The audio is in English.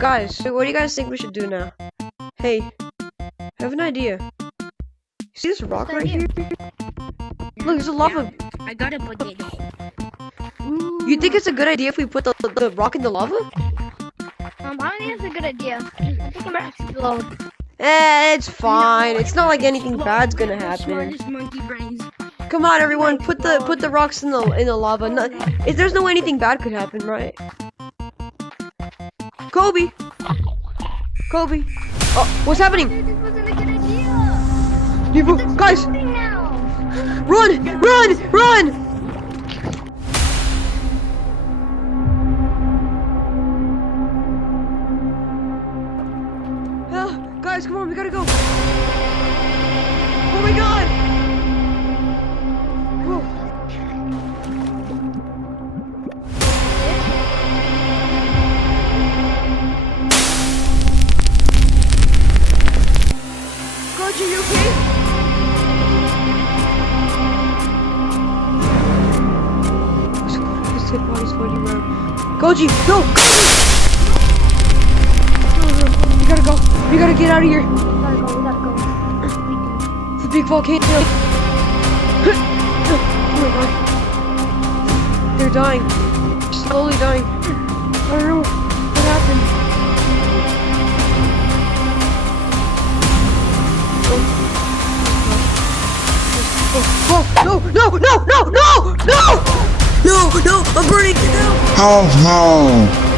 Guys, so what do you guys think we should do now? Hey, I have an idea. See this rock right here? Look, there's a lava. I got it, but You think it's a good idea if we put the rock in the lava? I don't think it's a good idea. I think it might explode. It's fine. It's not like anything bad's gonna happen. Smartest monkey brains. Come on, everyone, put the rocks in the lava. No, there's no way anything bad could happen, right? Kobe. Oh, what's happening? This wasn't a good idea. Guys, Now. run! Guys, come on, we gotta go. Oh my god! Whoa. Roger, you okay? His dead body's floating around. Goji, no! We gotta go. We gotta get out of here. We gotta go. It's a big volcano. Oh my god. They're dying. Slowly dying. I don't know what happened. Oh, no, I'm burning. Oh no!